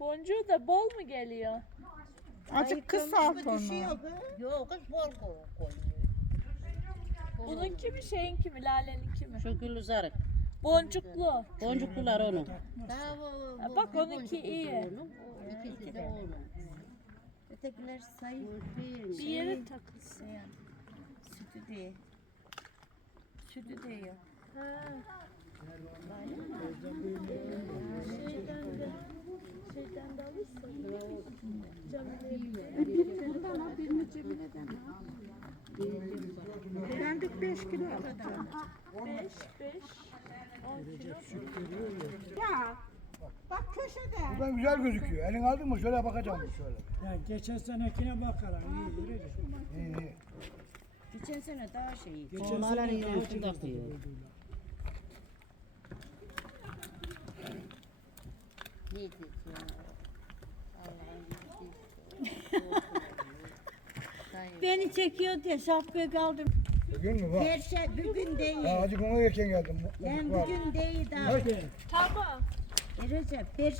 Boncuğu da bol mu geliyor? Azıcık Ay, kısa al şey onu. Yok, yok kız bol koyuyor. Bunun kimi şeyin kimi lalenin kimi? Çok gül uzarık. Boncuklu. Boncuklular onu. Ha, ha, ha, ha, ha bak onunki iyi. İkisi de onu. bir yere takılsın. Şey. Sütü değil. Sütü değil. Ha. Lale. Öğrendik 5 kilo kadar. 5, 5, 10 kilo. ]基 le. Ya, bak köşede. Buradan güzel gözüküyor. Elin aldın mı? Şöyle bakacağım. Boş. Ya, yani geçen sene bakarak. İyi, Geçen sene daha şey. Geçen sene iyi. Geçen sene daha evet. iyi. beni çekiyor diye şapkayı kaldım. Bugün mü bak? Gerçi bugün değil. Ya azıcık ona erken geldim. Ben var. bugün değil daha. Tamam. Recep,